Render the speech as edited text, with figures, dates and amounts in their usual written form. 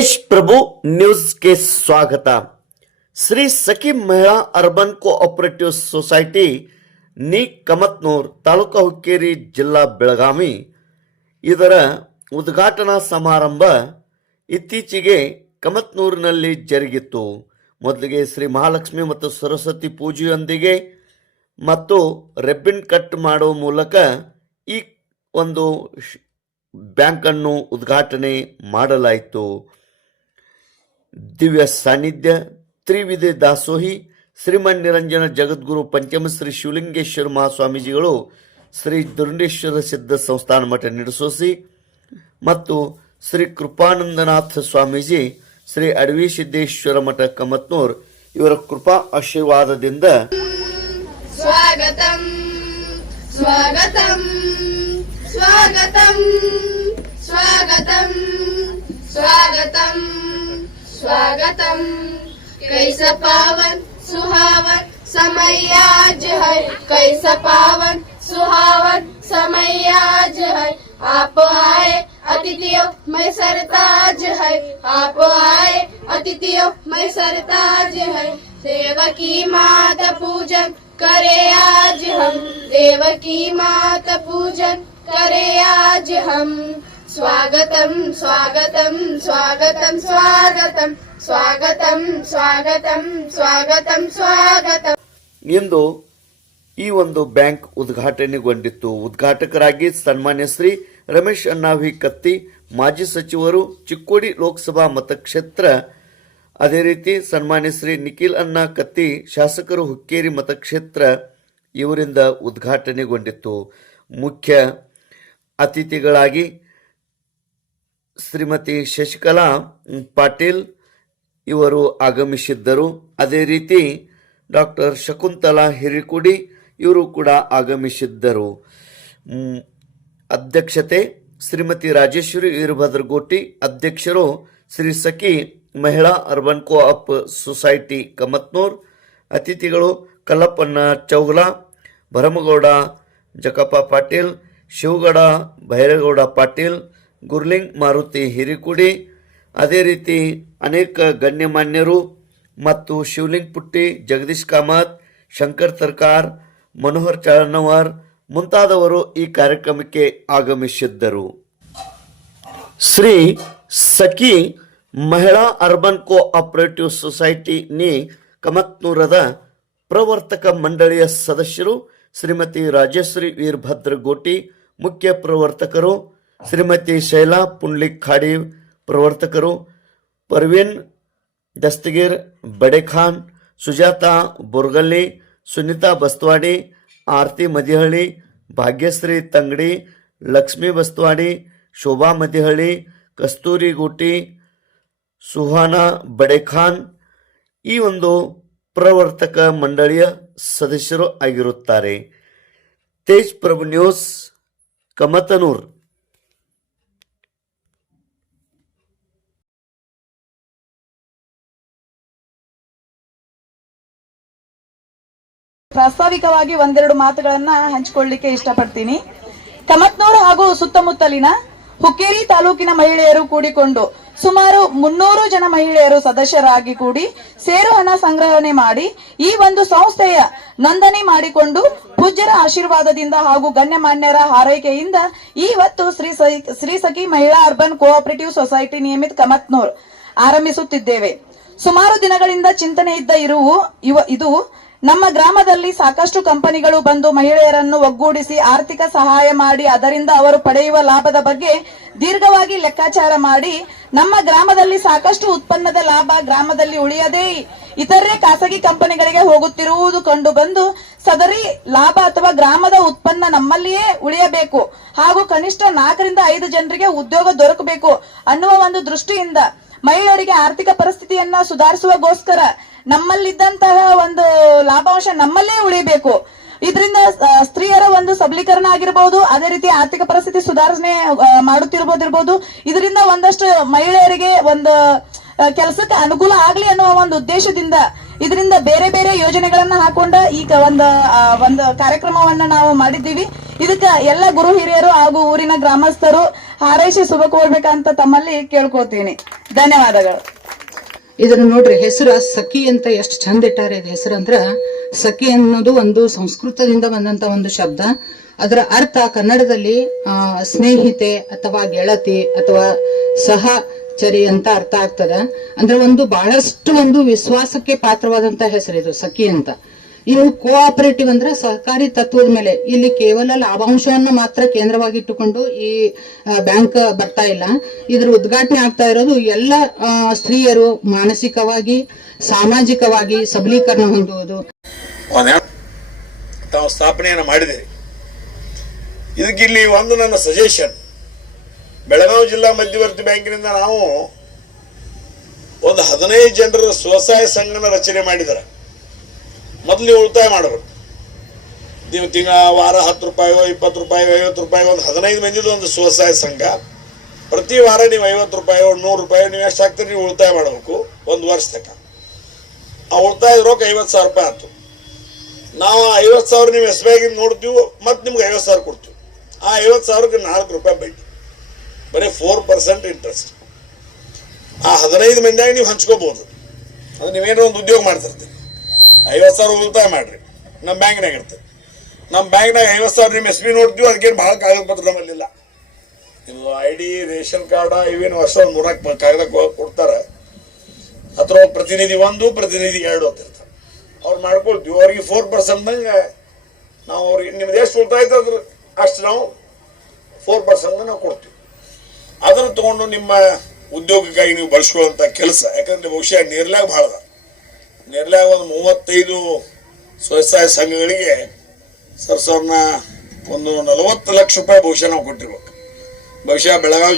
देश प्रभु न्यूज के स्वागत। श्री सखी महिला अर्बन कोऑपरेटिव सोसाइटी नी कमतनूर तालूका हुक्केरी जिल्ला बेळगावी ಇದರ ಉದ್ಘಾಟನಾ ಸಮಾರಂಭ ಇತ್ತೀಚೆಗೆ ಕಮತನೂರಿನಲ್ಲಿ ಜರುಗಿತು। ಮೊದಲಿಗೆ ಶ್ರೀ ಮಹಾಲಕ್ಷ್ಮಿ ಮತ್ತು ಸರಸ್ವತಿ ಪೂಜೆಯೊಂದಿಗೆ ಮತ್ತು ರಿಬ್ಬನ್ ಕಟ್ ಮಾಡುವ ಮೂಲಕ ಈ ಒಂದು ಬ್ಯಾಂಕ್ ಅನ್ನು ಉದ್ಘಾಟನೆ ಮಾಡಲಾಯಿತು। ದಿವ್ಯ ಸಾನ್ನಿಧ್ಯ ತ್ರಿವಿಧ ದಾಸೋಹಿ ಶ್ರೀಮನ್ ನಿರಂಜನ ಜಗದ್ಗುರು ಪಂಚಮಶ್ರೀ ಶಿವಲಿಂಗೇಶ್ವರ ಮಹಾಸ್ವಾಮೀಜಿಗಳು ಶ್ರೀ ದುರುಂಡೇಶ್ವರ ಸಿದ್ಧ ಸಂಸ್ಥಾನ ಮಠ ನಿಡಸೋಸಿ ಮತ್ತು ಶ್ರೀ ಕೃಪಾನಂದನಾಥ ಸ್ವಾಮೀಜಿ ಶ್ರೀ ಅಡವಿ ಸಿದ್ದೇಶ್ವರ ಮಠ ಕಮತನೂರ್ ಇವರ ಕೃಪಾ ಆಶೀರ್ವಾದದಿಂದ ಸ್ವಾಗತಂ ಸ್ವಾಗತಂ ಸ್ವಾಗತಂ ಸ್ವಾಗತಂ ಸ್ವಾಗತಂ ಸ್ವಾಗತಂ कैसा पावन सुहावन समय आज है, कैसा पावन सुहावन समय आज है। आप आए अतिथियों मैं सरताज है, आप आए अतिथियों मैं सरताज है। देवकी माता पूजन करे आज हम, देवकी माता पूजन करे आज हम। स्वागतम स्वागतम स्वागतम स्वागतम स्वागतम स्वागतम स्वागतम स्वागतम। ಇಂದು ಈ ಒಂದು ಬ್ಯಾಂಕ್ ಉದ್ಘಾಟನೆಗೊಂಡಿತ್ತು। ಉದ್ಘಾಟಕರಾಗಿ ಸನ್ಮಾನ್ಯ ಶ್ರೀ ರಮೇಶ್ ಅಣ್ಣಾವಿ ಕತ್ತಿ ಮಾಜಿ ಸಚಿವರು ಚಿಕ್ಕೋಡಿ ಲೋಕಸಭಾ ಮತಕ್ಷೇತ್ರ, ಅದೇ ರೀತಿ ಸನ್ಮಾನ್ಯ ಶ್ರೀ ನಿಖಿಲ್ ಅಣ್ಣ ಕತ್ತಿ ಶಾಸಕರು ಹುಕ್ಕೇರಿ ಮತಕ್ಷೇತ್ರ ಇವರಿಂದ ಉದ್ಘಾಟನೆಗೊಂಡಿತ್ತು। ಮುಖ್ಯ ಅತಿಥಿಗಳಾಗಿ ಶ್ರೀಮತಿ ಶಶಿಕಲಾ ಪಾಟೀಲ್ ಇವರು ಆಗಮಿಸಿದ್ದರು। ಅದೇ ರೀತಿ ಡಾಕ್ಟರ್ ಶಕುಂತಲಾ ಹಿರಿಕುಡಿ ಇವರು ಕೂಡ ಆಗಮಿಸಿದ್ದರು। ಅಧ್ಯಕ್ಷತೆ ಶ್ರೀಮತಿ ರಾಜೇಶ್ವರಿ ವೀರಭದ್ರಗೋಟಿ, ಅಧ್ಯಕ್ಷರು ಶ್ರೀ ಸಖಿ ಮಹಿಳಾ ಅರ್ಬನ್ ಕೋಆಪ್ ಸೊಸೈಟಿ ಕಮತನೂರ್। ಅತಿಥಿಗಳು ಕಲ್ಲಪ್ಪಣ್ಣ ಚೌಗಲ, ಭರಮಗೌಡ ಜಕಪ್ಪ ಪಾಟೀಲ್, ಶಿವಗೌಡ ಭೈರೇಗೌಡ ಪಾಟೀಲ್, ಗುರ್ಲಿಂಗ್ ಮಾರುತಿ ಹಿರಿಕುಡಿ, ಅದೇ ರೀತಿ ಅನೇಕ ಗಣ್ಯಮಾನ್ಯರು ಮತ್ತು ಶಿವಲಿಂಗ್ ಪುಟ್ಟಿ, ಜಗದೀಶ್ ಕಾಮತ್, ಶಂಕರ್ ತರ್ಕಾರ್, ಮನೋಹರ್ ಚಾಳನವರ್ ಮುಂತಾದವರು ಈ ಕಾರ್ಯಕ್ರಮಕ್ಕೆ ಆಗಮಿಸಿದ್ದರು। ಶ್ರೀ ಸಖಿ ಮಹಿಳಾ ಅರ್ಬನ್ ಕೋಆಪರೇಟಿವ್ ಸೊಸೈಟಿ ನಿ ಕಮತನೂರದ ಪ್ರವರ್ತಕ ಮಂಡಳಿಯ ಸದಸ್ಯರು ಶ್ರೀಮತಿ ರಾಜೇಶ್ವರಿ ವೀರಭದ್ರಗೋಟಿ ಮುಖ್ಯ ಪ್ರವರ್ತಕರು, ಶ್ರೀಮತಿ ಶೈಲಾ ಪುಂಡ್ಲಿಕ್ ಖಾಡಿ ಪ್ರವರ್ತಕರು, ಪರ್ವೀನ್ ದಸ್ತಗೀರ್ ಬಡೆಖಾನ್, ಸುಜಾತಾ ಬೋರ್ಗಲ್ಲಿ, ಸುನೀತಾ ಬಸ್ತವಾಡಿ, ಆರತಿ ಮದಿಹಳ್ಳಿ, ಭಾಗ್ಯಶ್ರೀ ತಂಗಡಿ, ಲಕ್ಷ್ಮೀ ಬಸ್ತವಾಡಿ, ಶೋಭಾ ಮದಿಹಳ್ಳಿ, ಕಸ್ತೂರಿ ಗೋಟಿ, ಸುಹಾನಾ ಬಡೆಖಾನ್ ಈ ಒಂದು ಪ್ರವರ್ತಕ ಮಂಡಳಿಯ ಸದಸ್ಯರು ಆಗಿರುತ್ತಾರೆ। ತೇಜ್ ಪ್ರಭು ನ್ಯೂಸ್ ಕಮತನೂರ್। ಪ್ರಾಸ್ತಾವಿಕವಾಗಿ ಒಂದೆರಡು ಮಾತುಗಳನ್ನ ಹಂಚಿಕೊಳ್ಳಲಿಕ್ಕೆ ಇಷ್ಟಪಡ್ತೀನಿ। ಕಮತನೂರು ಹಾಗೂ ಸುತ್ತಮುತ್ತಲಿನ ಹುಕ್ಕೇರಿ ತಾಲೂಕಿನ ಮಹಿಳೆಯರು ಕೂಡಿಕೊಂಡು ಸುಮಾರು 300 ಜನ ಮಹಿಳೆಯರು ಸದಸ್ಯರಾಗಿ ಕೂಡಿ ಸೇರು ಹಣ ಸಂಗ್ರಹಣೆ ಮಾಡಿ ಈ ಒಂದು ಸಂಸ್ಥೆಯ ನೋಂದಣಿ ಮಾಡಿಕೊಂಡು ಪೂಜ್ಯರ ಆಶೀರ್ವಾದದಿಂದ ಹಾಗೂ ಗಣ್ಯಮಾನ್ಯರ ಹಾರೈಕೆಯಿಂದ ಇವತ್ತು ಶ್ರೀ ಸಖಿ ಮಹಿಳಾ ಅರ್ಬನ್ ಕೋಆಪರೇಟಿವ್ ಸೊಸೈಟಿ ನಿಯಮಿತ ಕಮತನೂರ್ ಆರಂಭಿಸುತ್ತಿದ್ದೇವೆ। ಸುಮಾರು ದಿನಗಳಿಂದ ಚಿಂತನೆ ಇದ್ದ ಇದು ನಮ್ಮ ಗ್ರಾಮದಲ್ಲಿ ಸಾಕಷ್ಟು ಕಂಪನಿಗಳು ಬಂದು ಮಹಿಳೆಯರನ್ನು ಒಗ್ಗೂಡಿಸಿ ಆರ್ಥಿಕ ಸಹಾಯ ಮಾಡಿ ಅದರಿಂದ ಅವರು ಪಡೆಯುವ ಲಾಭದ ಬಗ್ಗೆ ದೀರ್ಘವಾಗಿ ಲೆಕ್ಕಾಚಾರ ಮಾಡಿ ನಮ್ಮ ಗ್ರಾಮದಲ್ಲಿ ಸಾಕಷ್ಟು ಉತ್ಪನ್ನದ ಲಾಭ ಗ್ರಾಮದಲ್ಲಿ ಉಳಿಯದೇ ಇತರೆ ಖಾಸಗಿ ಕಂಪನಿಗಳಿಗೆ ಹೋಗುತ್ತಿರುವುದು ಕಂಡು ಬಂದು ಸದರಿ ಲಾಭ ಅಥವಾ ಗ್ರಾಮದ ಉತ್ಪನ್ನ ನಮ್ಮಲ್ಲಿಯೇ ಉಳಿಯಬೇಕು ಹಾಗೂ ಕನಿಷ್ಠ 4 ರಿಂದ 5 ಜನರಿಗೆ ಉದ್ಯೋಗ ದೊರಕಬೇಕು ಅನ್ನುವ ಒಂದು ದೃಷ್ಟಿಯಿಂದ ಮಹಿಳೆಯರಿಗೆ ಆರ್ಥಿಕ ಪರಿಸ್ಥಿತಿಯನ್ನ ಸುಧಾರಿಸುವಗೋಸ್ಕರ ನಮ್ಮಲ್ಲಿದ್ದಂತಹ ಒಂದು ಲಾಭಾಂಶ ನಮ್ಮಲ್ಲೇ ಉಳಿಬೇಕು, ಇದರಿಂದ ಸ್ತ್ರೀಯರ ಒಂದು ಸಬಲೀಕರಣ ಆಗಿರಬಹುದು, ಅದೇ ರೀತಿ ಆರ್ಥಿಕ ಪರಿಸ್ಥಿತಿ ಸುಧಾರಣೆ ಮಾಡುತ್ತಿರಬಹುದು, ಇದರಿಂದ ಒಂದಷ್ಟು ಮಹಿಳೆಯರಿಗೆ ಒಂದು ಕೆಲಸಕ್ಕೆ ಅನುಕೂಲ ಆಗ್ಲಿ ಅನ್ನುವ ಒಂದು ಉದ್ದೇಶದಿಂದ ಇದರಿಂದ ಬೇರೆ ಬೇರೆ ಯೋಜನೆಗಳನ್ನ ಹಾಕೊಂಡ ಈಗ ಒಂದು ಕಾರ್ಯಕ್ರಮವನ್ನ ನಾವು ಮಾಡಿದ್ದೀವಿ। ಇದಕ್ಕೆ ಎಲ್ಲ ಗುರು ಹಿರಿಯರು ಹಾಗೂ ಊರಿನ ಗ್ರಾಮಸ್ಥರು ಹಾರೈಸಿ ಶುಭ ಕೋರ್ಬೇಕಂತ ತಮ್ಮಲ್ಲಿ ಕೇಳ್ಕೊತೀನಿ। ಧನ್ಯವಾದಗಳು. ಇದನ್ನ ನೋಡ್ರಿ, ಹೆಸರು ಸಖಿ ಅಂತ ಎಷ್ಟು ಚಂದ ಇಟ್ಟಾರೆ. ಇದು ಹೆಸರು ಅಂದ್ರ ಸಖಿ ಅನ್ನೋದು ಒಂದು ಸಂಸ್ಕೃತದಿಂದ ಬಂದಂತ ಒಂದು ಶಬ್ದ. ಅದರ ಅರ್ಥ ಕನ್ನಡದಲ್ಲಿ ಸ್ನೇಹಿತೆ ಅಥವಾ ಗೆಳತಿ ಅಥವಾ ಸಹಚರಿ ಅಂತ ಅರ್ಥ ಆಗ್ತದ. ಅಂದ್ರೆ ಒಂದು ಬಹಳಷ್ಟು ಒಂದು ವಿಶ್ವಾಸಕ್ಕೆ ಪಾತ್ರವಾದಂತ ಹೆಸರು ಇದು ಸಖಿ ಅಂತ. ಇವು ಕೋಆಪರೇಟಿವ್ ಅಂದ್ರೆ ಸಹಕಾರಿ ತತ್ವದ ಮೇಲೆ. ಇಲ್ಲಿ ಕೇವಲ ಲಾಭಾಂಶವನ್ನ ಮಾತ್ರ ಕೇಂದ್ರವಾಗಿಟ್ಟುಕೊಂಡು ಈ ಬ್ಯಾಂಕ್ ಬರ್ತಾ ಇಲ್ಲ. ಇದ್ರ ಉದ್ಘಾಟನೆ ಆಗ್ತಾ ಇರೋದು ಎಲ್ಲ ಸ್ತ್ರೀಯರು ಮಾನಸಿಕವಾಗಿ ಸಾಮಾಜಿಕವಾಗಿ ಸಬಲೀಕರಣ ಹೊಂದುವುದು. ತಾವು ಸ್ಥಾಪನೆಯನ್ನು ಮಾಡಿದೆ. ಇದಕ್ಕೆ ಇಲ್ಲಿ ಒಂದು ನನ್ನ ಸಜೆಷನ್, ಬೆಳಗಾವಿ ಜಿಲ್ಲಾ ಮಧ್ಯವರ್ತಿ ಬ್ಯಾಂಕಿನಿಂದ ನಾವು ಒಂದು 15 ಜನರ ಸ್ವಸಹಾಯ ಸಂಘನ ರಚನೆ ಮಾಡಿದ್ದಾರೆ. ಮೊದಲು ಉಳಿತಾಯ ಮಾಡಬೇಕು. ನೀವು ವಾರ 10 ರೂಪಾಯೋ 20 ರೂಪಾಯೋ 50 ರೂಪಾಯಿ ಒಂದು 15 ಮಂದಿದು ಒಂದು ಸ್ವಸಹಾಯ ಸಂಘ. ಪ್ರತಿ ವಾರ ನೀವು 50 ರೂಪಾಯೋ 100 ರೂಪಾಯೋ ನೀವು ಎಷ್ಟು ಹಾಕ್ತೀರಿ ನೀವು ಉಳಿತಾಯ ಮಾಡಬೇಕು ಒಂದು ವರ್ಷ ತನಕ. ಆ ಉಳಿತಾಯ ರೊಕ್ಕ 50,000 ರೂಪಾಯಿ ಆಯ್ತು. ನಾವು 50,000 ನೀವು ಎಸ್ ಬ್ಯಾಂಕಿಂದ ನೋಡ್ತೀವಿ, ಮತ್ತು ನಿಮ್ಗೆ 50,000 ಕೊಡ್ತೀವಿ. ಆ 50,000ಕ್ಕೆ 4 ರೂಪಾಯಿ ಬಡ್ಡಿ, ಬರೀ 4% ಇಂಟ್ರೆಸ್ಟ್. ಆ 15 ಮಂದಿಯಾಗಿ ನೀವು ಹಂಚ್ಕೋಬಹುದು. ಅದು ನೀವೇನೋ ಒಂದು ಉದ್ಯೋಗ ಮಾಡ್ತಿರ್ತೀರಿ. 50,000 ಉಳಿತಾಯ ಮಾಡ್ರಿ, ನಮ್ಮ ಬ್ಯಾಂಕ್ನಾಗ ಇರ್ತದೆ. ನಮ್ಮ ಬ್ಯಾಂಕ್ನಾಗ 50,000 ನಿಮ್ಮ ಎಸ್ ಬಿ ನೋಡ್ತೀವಿ. ಅದಕ್ಕೇನು ಭಾಳ ಕಾಗದ ಪತ್ರ ನಮ್ಮಲ್ಲಿಲ್ಲ. ಇದು ID, ರೇಷನ್ ಕಾರ್ಡ ಇವೇನು ವರ್ಷ 3 ಕಾಗದ ಕೊಡ್ತಾರೆ. ಅಥವಾ ಪ್ರತಿನಿಧಿ 1 ಪ್ರತಿನಿಧಿ 2 ಅಂತಿರ್ತಾರೆ. ಅವ್ರು ಮಾಡ್ಕೊಳ್ತೀವಿ. ಅವ್ರಿಗೆ 4% ನಾವು ಅವ್ರಿಗೆ ನಿಮ್ದು ಎಷ್ಟು ಉಳಿತಾಯ ಅದ್ರ ಅಷ್ಟು ನಾವು 4% ನಾವು ಕೊಡ್ತೀವಿ. ಅದನ್ನು ತಗೊಂಡು ನಿಮ್ಮ ಉದ್ಯೋಗಕ್ಕಾಗಿ ನೀವು ಬಳಸ್ಕೊಳ್ಳುವಂಥ ಕೆಲಸ. ಯಾಕಂದ್ರೆ ಬಹುಶಃ ನೇರ್ಲಾಗ ಭಾಳ ಅದ. ನೇರ್ಲಾಗ ಒಂದು 35 ಸ್ವಸಹಾಯ ಸಂಘಗಳಿಗೆ ಸರ್ಸವ್ರನ್ನ ಒಂದು 40 ಲಕ್ಷ ರೂಪಾಯಿ ಬಹುಶಃ ನಾವು ಕೊಟ್ಟಿರ್ಬೇಕು. ಬಹುಶಃ ಬೆಳಗಾವಿ